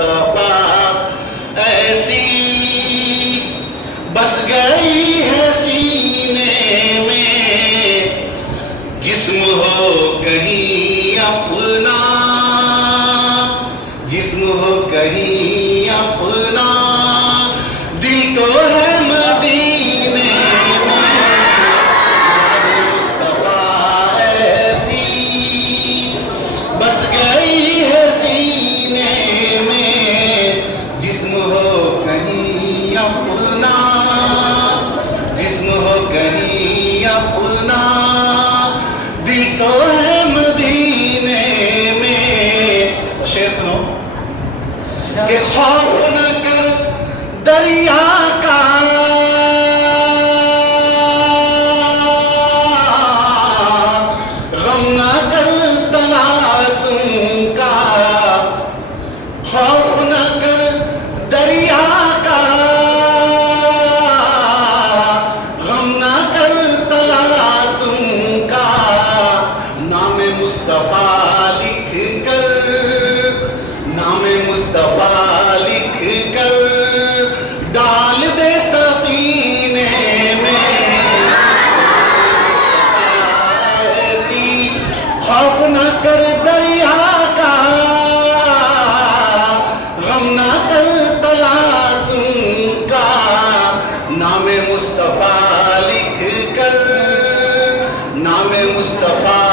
مصطفیٰ ایسی بس گئی ہے سینے میں، جسم ہو کہیں اپنا، جسم ہو کہیں اپنا، دل تو ہے مدینے میں۔ مصطفیٰ ایسی بس گئی ہے سینے میں، جسم ہو کہیں اپنا، جسم ہو کہیں اپنا، دل تو ہے مدینے میں۔ شعر سنو کہ خوف نہ کر دریا کا، غم نہ کر تم کا، خوف نہ کر دریا کا، غم نہ کر تم کا، نام مصطفیٰ لکھ کر، نام مصطفیٰ لکھ کر ڈال دے سفینے میں۔ ایسی خوف نہ کر دریا کا، غم نہ کر تم کا، نام مصطفیٰ لکھ کر، نام مصطفیٰ